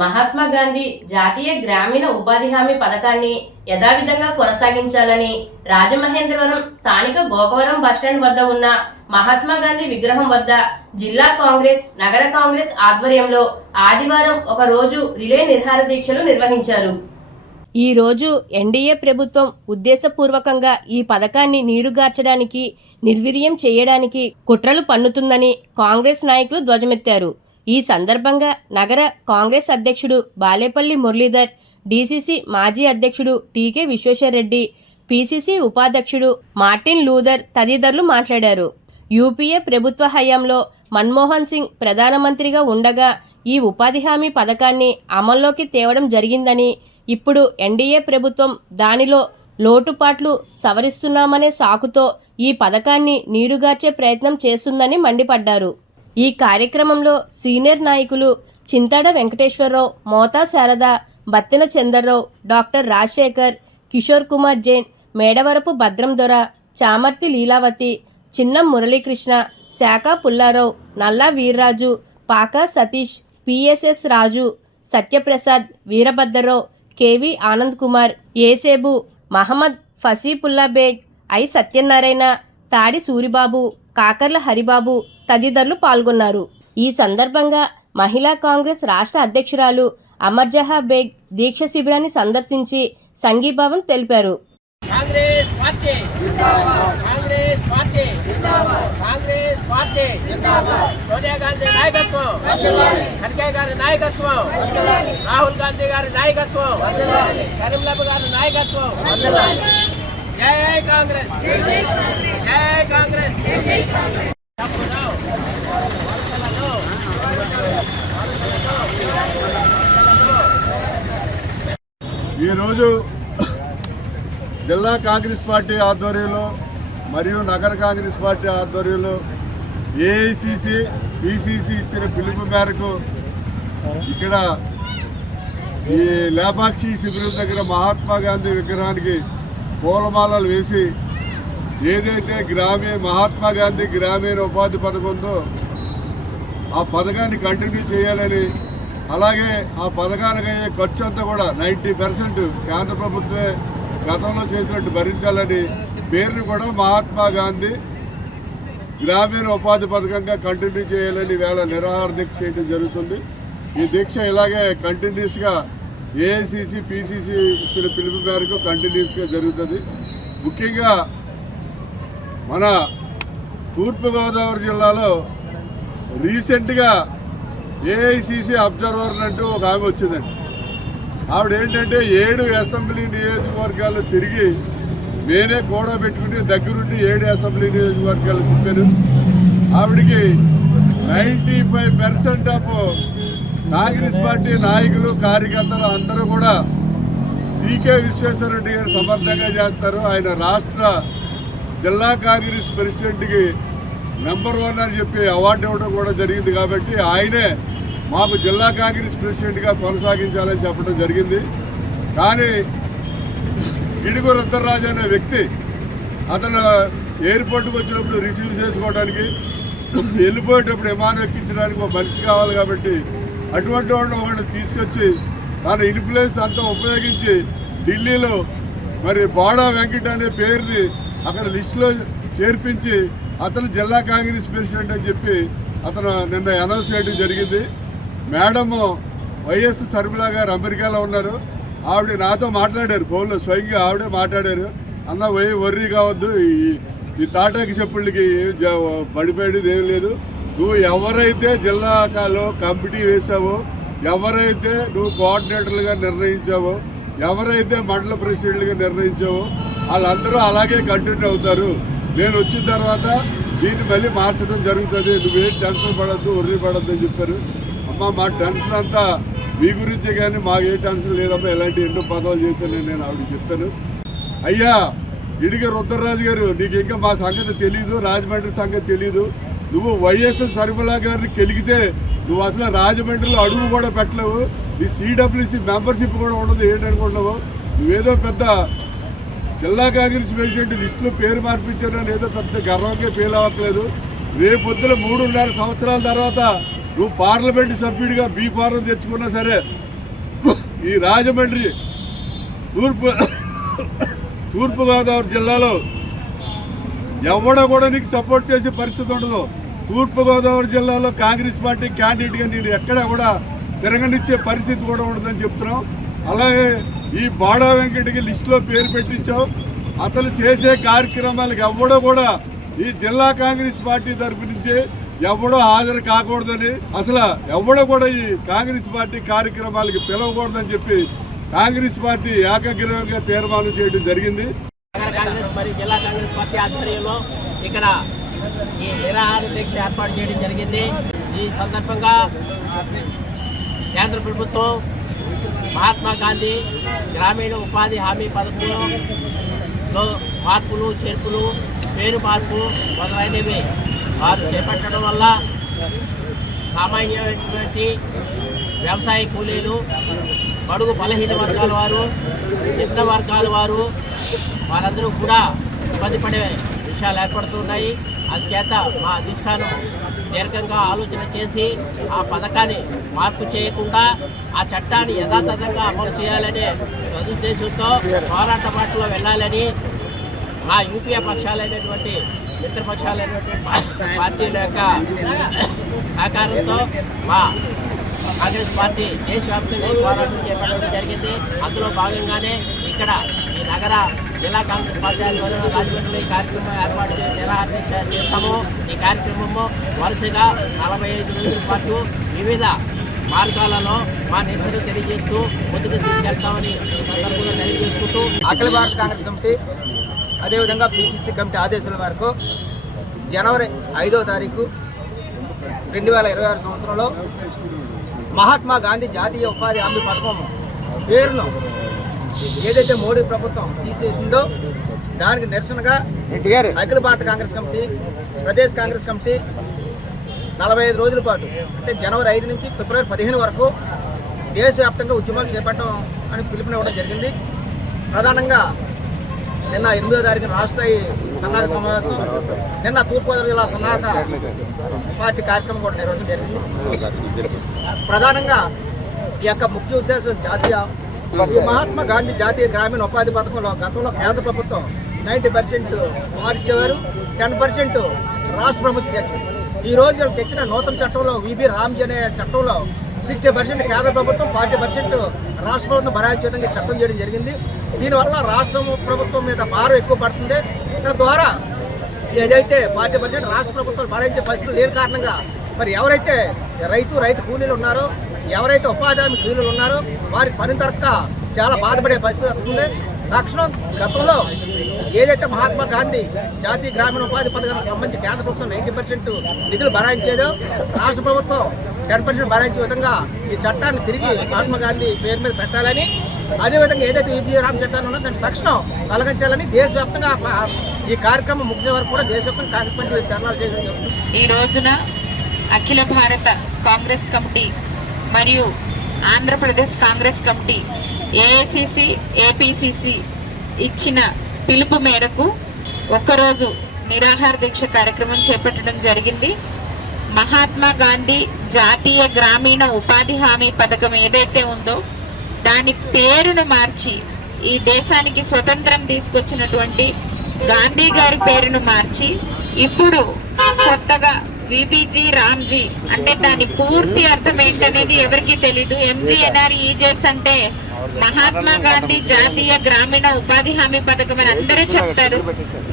మహాత్మా గాంధీ జాతీయ గ్రామీణ ఉపాధి హామీ పథకాన్ని యథావిధంగా కొనసాగించాలని రాజమహేంద్రవరం స్థానిక గోకవరం బస్టాండ్ వద్ద ఉన్న మహాత్మా గాంధీ విగ్రహం వద్ద జిల్లా కాంగ్రెస్, నగర కాంగ్రెస్ ఆధ్వర్యంలో ఆదివారం ఒక రోజు రిలే నిరాహార దీక్షలు నిర్వహించారు. ఈ రోజు ఎన్డీఏ ప్రభుత్వం ఉద్దేశపూర్వకంగా ఈ పథకాన్ని నీరుగార్చడానికి, నిర్వీర్యం చేయడానికి కుట్రలు పన్నుతుందని కాంగ్రెస్ నాయకులు ధ్వజమెత్తారు. ఈ సందర్భంగా నగర కాంగ్రెస్ అధ్యక్షుడు బాలేపల్లి మురళీధర్, డీసీసీ మాజీ అధ్యక్షుడు టీకే విశ్వేశ్వరరెడ్డి, పీసీసీ ఉపాధ్యక్షుడు మార్టిన్ లూథర్ తదితరులు మాట్లాడారు. యూపీఏ ప్రభుత్వ హయాంలో మన్మోహన్ సింగ్ ప్రధానమంత్రిగా ఉండగా ఈ ఉపాధి హామీ పథకాన్ని అమల్లోకి తేవడం జరిగిందని, ఇప్పుడు ఎన్డీఏ ప్రభుత్వం దానిలో లోటుపాట్లు సవరిస్తున్నామనే సాకుతో ఈ పథకాన్ని నీరుగార్చే ప్రయత్నం చేస్తుందని మండిపడ్డారు. ఈ కార్యక్రమంలో సీనియర్ నాయకులు Chintada Venkateswararao, Motha Sarada, Battena Chandarrao, doctor Rajasekhar, Kishore Kumar Jain, Medavarapu Bhadram Dora, Chamarthi Leelavathi, Chinnam Muralikrishna, Sakha Pullarao, Nalla Veerraju, Paka Satish, PSS Raju, Satyaprasad, Veerabhadrarao, KV Anand Kumar, Esebu, Mohammed Fasiullah Baig, I Satyanarayana, Tadi Suribabu, Kakarla Haribabu తదితరులు పాల్గొన్నారు. ఈ సందర్భంగా మహిళా కాంగ్రెస్ రాష్ట్ర అధ్యక్షురాలు అమర్జహా బేగ్ దీక్ష శిబిరాన్ని సందర్శించి సంఘీభావం తెలిపారు. కాంగ్రెస్ పార్టీ జిందాబాద్, కాంగ్రెస్ పార్టీ జిందాబాద్, కాంగ్రెస్ పార్టీ జిందాబాద్, సోనియా గాంధీ నాయకత్వం వర్ధిల్లాలి, ఖర్గే గారి నాయకత్వం వర్ధిల్లాలి, రాహుల్ గాంధీ గారి నాయకత్వం వర్ధిల్లాలి, షరీంలబ్ గారి నాయకత్వం వర్ధిల్లాలి. జై కాంగ్రెస్, జై కాంగ్రెస్, జై కాంగ్రెస్, జై కాంగ్రెస్. ఈరోజు జిల్లా కాంగ్రెస్ పార్టీ ఆధ్వర్యంలో మరియు నగర కాంగ్రెస్ పార్టీ ఆధ్వర్యంలో ఏఐసిసి, పిసిసి ఇచ్చిన పిలుపు మేరకు ఇక్కడ ఈ లేపాక్షి శిబిరం దగ్గర మహాత్మా గాంధీ విగ్రహానికి పూలమాలలు వేసి ఏదైతే మహాత్మా గాంధీ గ్రామీణ ఉపాధి పథకం ఉందో ఆ పథకాన్ని కంటిన్యూ చేయాలని, అలాగే ఆ పథకానికి అయ్యే ఖర్చు అంతా కూడా 90% కేంద్ర ప్రభుత్వమే గతంలో చేసినట్టు భరించాలని పేరును కూడా మహాత్మా గాంధీ గ్రామీణ ఉపాధి పథకంగా కంటిన్యూ చేయాలని వేళ నిరాహార దీక్ష చేయడం జరుగుతుంది. ఈ దీక్ష ఇలాగే కంటిన్యూస్గా ఏఐసిసి, పిసిసి ఇచ్చిన పిలుపు మేరకు కంటిన్యూస్గా జరుగుతుంది. ముఖ్యంగా మన తూర్పుగోదావరి జిల్లాలో రీసెంట్గా ఏఐసిసి అబ్జర్వర్ అంటూ ఒక ఆమె వచ్చిందండి. ఆవిడ ఏంటంటే 7 అసెంబ్లీ నియోజకవర్గాలు తిరిగి నేనే కూడా పెట్టుకుని దగ్గరుండి 7 అసెంబ్లీ నియోజకవర్గాలు తిప్పారు. ఆవిడికి 95% ఆఫ్ కాంగ్రెస్ పార్టీ నాయకులు, కార్యకర్తలు అందరూ కూడా టీకే విశ్వేశ్వరరెడ్డి గారు సమర్థంగా చేస్తారు. ఆయన రాష్ట్ర జిల్లా కాంగ్రెస్ ప్రెసిడెంట్కి నెంబర్ 1 అని చెప్పి అవార్డు ఇవ్వడం కూడా జరిగింది. కాబట్టి ఆయనే మాకు జిల్లా కాంగ్రెస్ ప్రెసిడెంట్గా కొనసాగించాలని చెప్పడం జరిగింది. కానీ గిడుగు రుద్రరాజు అనే వ్యక్తి అతను ఎయిర్పోర్ట్కి వచ్చినప్పుడు రిసీవ్ చేసుకోవడానికి, వెళ్ళిపోయేటప్పుడు విమానం ఎక్కించడానికి ఒక మనిషి కావాలి. కాబట్టి అటువంటి వాళ్ళని తీసుకొచ్చి తన ఇన్ఫ్లుయెన్స్ అంతా ఉపయోగించి ఢిల్లీలో మరి బాడా వెంకట్ అనే పేరుని అక్కడ లిస్టులో చేర్పించి అతను జిల్లా కాంగ్రెస్ ప్రెసిడెంట్ అని చెప్పి అతను నిన్న అనౌన్స్ చేయడం జరిగింది. మేడము వైఎస్ షర్మిల గారు అమెరికాలో ఉన్నారు. ఆవిడ నాతో మాట్లాడారు ఫోన్లో, స్వయంగా ఆవిడే మాట్లాడారు. అన్న వర్రీ కావద్దు, ఈ తాటాకి చెప్పులకి పడిపోయేది ఏం లేదు. నువ్వు ఎవరైతే జిల్లాలో కమిటీ వేసావో, ఎవరైతే నువ్వు కోఆర్డినేటర్లుగా నిర్ణయించావో, ఎవరైతే మండల ప్రెసిడెంట్లుగా నిర్ణయించావో వాళ్ళందరూ అలాగే కంటిన్యూ అవుతారు. నేను వచ్చిన తర్వాత దీన్ని మళ్ళీ మార్చడం జరుగుతుంది. నువ్వేం టెన్షన్ పడద్దు, వర్రీ పడద్దు అని చెప్పారు. అమ్మ మా టెన్షన్ అంతా మీ గురించే కానీ మాకు ఏ టెన్షన్ లేదమ్మా, ఎలాంటి ఎన్నో పదవులు చేశానని నేను ఆవిడకి చెప్పాను. అయ్యా గిడిగే రుద్రరాజు గారు, నీకు ఇంకా మా సంగతి తెలీదు, రాజమండ్రి సంగతి తెలీదు. నువ్వు వైఎస్ షర్మిల గారిని కెలిగితే నువ్వు అసలు రాజమండ్రిలో అడుగు కూడా పెట్టలేవు. నీ సిడబ్ల్యూసి మెంబర్షిప్ కూడా ఉండదు. ఏంటనుకుంటున్నావు? నువ్వేదో పెద్ద జిల్లా కాంగ్రెస్ ప్రెసిడెంట్ లిస్టులో పేరు మార్పించారని ఏదో పెద్ద గర్వంగా ఫీల్ అవ్వట్లేదు. రేపొద్దున 3.5 సంవత్సరాల తర్వాత నువ్వు పార్లమెంటు సభ్యుడిగా బీ ఫారం తెచ్చుకున్నా సరే ఈ రాజమండ్రి తూర్పుగోదావరి జిల్లాలో ఎవడ కూడా నీకు సపోర్ట్ చేసే పరిస్థితి ఉండదు. తూర్పుగోదావరి జిల్లాలో కాంగ్రెస్ పార్టీ క్యాండిడేట్గా నేను ఎక్కడ కూడా తిరగనిచ్చే పరిస్థితి కూడా ఉండదని చెప్తున్నాం. అలాగే ఈ బాడా వెంకటకి లిస్టులో పేరు పెట్టించావు. అతను చేసే కార్యక్రమాలకు ఎవడో కూడా ఈ జిల్లా కాంగ్రెస్ పార్టీ తరఫు నుంచి ఎవడో హాజరు కాకూడదని, అసలు ఎవడో కూడా ఈ కాంగ్రెస్ పార్టీ కార్యక్రమాలకి పిలవకూడదని చెప్పి కాంగ్రెస్ పార్టీ ఏకగ్రీవంగా తీర్మానం చేయడం జరిగింది. నగర కాంగ్రెస్ మరియు జిల్లా కాంగ్రెస్ పార్టీ ఆధ్వర్యంలో ఇక్కడ ఈ నిరాహార దీక్ష ఏర్పాటు చేయడం జరిగింది. ఈ సందర్భంగా కేంద్ర ప్రభుత్వం మహాత్మా గాంధీ గ్రామీణ ఉపాధి హామీ పథకంలో మార్పులు చేర్పులు పేరు మార్పు మొదలైనవి వారు చేపట్టడం వల్ల సామాన్యమైనటువంటి వ్యవసాయ కూలీలు, బడుగు బలహీన వర్గాల వారు, నిమ్న వర్గాల వారందరూ కూడా ఇబ్బంది పడే విషయాలు ఏర్పడుతున్నాయి. అందుచేత మా అధిష్టానం దీర్ఘంగా ఆలోచన చేసి ఆ పథకాన్ని మార్పు చేయకుండా ఆ చట్టాన్ని యథాతథంగా అమలు చేయాలనే సదుద్దేశంతో పోరాట బాటలో వెళ్ళాలని మా యూపీఏ పక్షాలైనటువంటి మిత్రపక్షాలైనటువంటి పార్టీల యొక్క సహకారంతో మా కాంగ్రెస్ పార్టీ దేశవ్యాప్తంగా పోరాటం చేపట్టడం జరిగింది. అందులో భాగంగానే ఇక్కడ ఈ నగర జిల్లా కాంగ్రెస్ పార్టీ ఆధ్వర్యంలో రాజమండ్రిలో ఈ కార్యక్రమం ఏర్పాటు నిరాహార దీక్ష చేస్తాము. ఈ కార్యక్రమము వరుసగా 45 రోజుల పాటు వివిధ మార్గాలలో మా నిరసన తెలియజేస్తూ ముందుకు తీసుకెళ్తామని ఈ సందర్భంగా తెలియజేసుకుంటూ అఖిల భారత కాంగ్రెస్ కమిటీ అదేవిధంగా పిసిసి కమిటీ ఆదేశాల మేరకు జనవరి 5వ తారీఖు 2026 సంవత్సరంలో మహాత్మా గాంధీ జాతీయ ఉపాధి హామీ పథకం పేరును ఏదైతే మోడీ ప్రభుత్వం తీసేసిందో దానికి నిరసనగా అఖిల భారత కాంగ్రెస్ కమిటీ, ప్రదేశ్ కాంగ్రెస్ కమిటీ 45 రోజుల పాటు అంటే జనవరి 5 నుంచి ఫిబ్రవరి 15 వరకు దేశవ్యాప్తంగా ఉద్యమాలు చేపట్టడం అని పిలుపునివ్వడం జరిగింది. ప్రధానంగా నిన్న 8వ తారీఖున రాష్ట్రస్థాయి సన్నాహక సమావేశం, నిన్న తూర్పుగోదావరి జిల్లా సన్నాహక పార్టీ కార్యక్రమం కూడా నిర్వహించడం జరిగింది. ప్రధానంగా ఈ యొక్క ముఖ్య ఉద్దేశం ఈ మహాత్మా గాంధీ జాతీయ గ్రామీణ ఉపాధి పథకంలో గతంలో కేంద్ర ప్రభుత్వం 90% వారు ఇచ్చేవారు, 10% రాష్ట్ర ప్రభుత్వం చేర్చింది. ఈ రోజు తెచ్చిన నూతన చట్టంలో విబి రామ్జీ అనే చట్టంలో 60% కేంద్ర ప్రభుత్వం, 40% రాష్ట్ర ప్రభుత్వం భరాయితీతంగా చట్టం చేయడం జరిగింది. దీనివల్ల రాష్ట్ర ప్రభుత్వం మీద భారం ఎక్కువ పడుతుంది. తద్వారా ఏదైతే 40% రాష్ట్ర ప్రభుత్వాలు భరాయించే పరిస్థితులు లేని కారణంగా మరి ఎవరైతే రైతు కూలీలు ఉన్నారో, ఎవరైతే ఉపాధి హామీ కూలీలు ఉన్నారో వారికి పని దొరక్క చాలా బాధపడే పరిస్థితి వస్తుంది. తక్షణం గతంలో ఏదైతే మహాత్మా గాంధీ జాతీయ గ్రామీణ ఉపాధి పథకానికి సంబంధించి కేంద్ర ప్రభుత్వం 90% నిధులు భరాయించేదో రాష్ట్ర ప్రభుత్వం 10% భరాయించే విధంగా ఈ చట్టాన్ని తిరిగి మహాత్మా గాంధీ పేరు మీద పెట్టాలని, అదేవిధంగా ఏదైతే విబి రామ్ చట్టాన్ని ఉన్నదో దాన్ని తక్షణం తొలగించాలని దేశవ్యాప్తంగా ఈ కార్యక్రమం ముగిసే వరకు కూడా దేశవ్యాప్తంగా కాంగ్రెస్ పార్టీ ధర్నాలు చేయడం జరుగుతుంది. ఈ రోజున అఖిల భారత కాంగ్రెస్ కమిటీ మరియు Andhra Pradesh Congress committee AICC, APCC ఇచ్చిన పిలుపు మేరకు ఒక్కరోజు నిరాహార దీక్ష కార్యక్రమం చేపట్టడం జరిగింది. మహాత్మా గాంధీ జాతీయ గ్రామీణ ఉపాధి హామీ పథకం ఏదైతే ఉందో దాని పేరును మార్చి ఈ దేశానికి స్వతంత్రం తీసుకొచ్చినటువంటి గాంధీ గారి పేరును మార్చి ఇప్పుడు కొత్తగా విబిజీ రామ్జీ అంటే దాని పూర్తి అర్థం ఏంటనేది ఎవరికి తెలీదు. MGNREGS అంటే మహాత్మా గాంధీ జాతీయ గ్రామీణ ఉపాధి హామీ పథకం అని అందరూ చెప్తారు.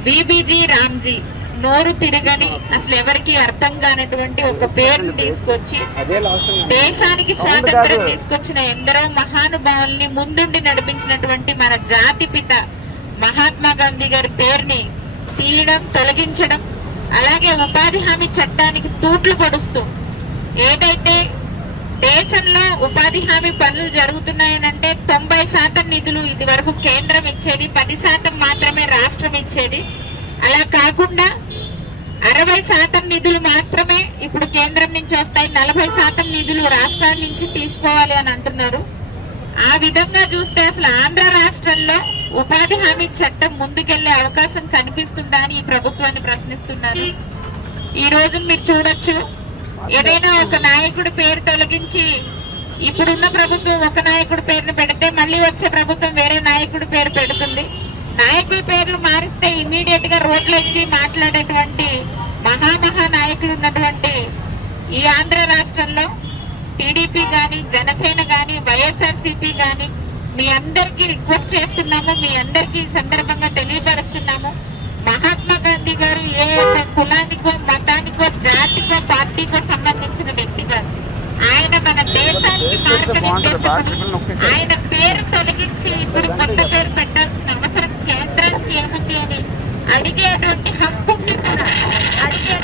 విబిజీ రామ్జీ నోరు తిరగని, అసలు ఎవరికి అర్థం కానటువంటి ఒక పేరును తీసుకొచ్చి దేశానికి స్వాతంత్రం తీసుకొచ్చిన ఎందరో మహానుభావుల్ని ముందుండి నడిపించినటువంటి మన జాతి పిత మహాత్మా గాంధీ గారి పేరుని తీయడం, తొలగించడం, అలాగే ఉపాధి హామీ చట్టానికి తూట్లు పొడుస్తూ ఏదైతే దేశంలో ఉపాధి హామీ పనులు జరుగుతున్నాయనంటే 90% నిధులు ఇది వరకు కేంద్రం ఇచ్చేది, 10% మాత్రమే రాష్ట్రం ఇచ్చేది. అలా కాకుండా 60% నిధులు మాత్రమే ఇప్పుడు కేంద్రం నుంచి వస్తాయి, 40% నిధులు రాష్ట్రాల నుంచి తీసుకోవాలి అని అంటున్నారు. ఆ విధంగా చూస్తే అసలు ఆంధ్ర రాష్ట్రంలో ఉపాధి హామీ చట్టం ముందుకెళ్లే అవకాశం కనిపిస్తుందా అని ఈ ప్రభుత్వాన్ని ప్రశ్నిస్తున్నారు. ఈ రోజు మీరు చూడొచ్చు, ఏదైనా ఒక నాయకుడి పేరు తొలగించి ఇప్పుడున్న ప్రభుత్వం ఒక నాయకుడి పేరును పెడితే మళ్ళీ వచ్చే ప్రభుత్వం వేరే నాయకుడి పేరు పెడుతుంది. నాయకుల పేర్లు మారిస్తే ఇమీడియట్ గా రోడ్లు ఎక్కి మాట్లాడేటువంటి మహా నాయకులు ఉన్నటువంటి ఈ ఆంధ్ర రాష్ట్రంలో టీడీపీ కానీ, జనసేన కానీ, వైఎస్ఆర్సీపీ కానీ మీ అందరికీ రిక్వెస్ట్ చేస్తున్నాము, మీ అందరికీ ఈ సందర్భంగా తెలియపరుస్తున్నాము. మహాత్మా గాంధీ గారు ఏ ఒక్క కులానికో, మతానికో, జాతికో, పార్టీకో సంబంధించిన వ్యక్తి కాదు. ఆయన మన దేశానికి మార్గనిర్దేశకుడు. ఆయన పేరు తొలగించి ఇప్పుడు కొత్త పేరు పెట్టాల్సిన అవసరం కేంద్రానికి ఏముంది అని అడిగేటువంటి హక్కు ఉంది కూడా. అడిగే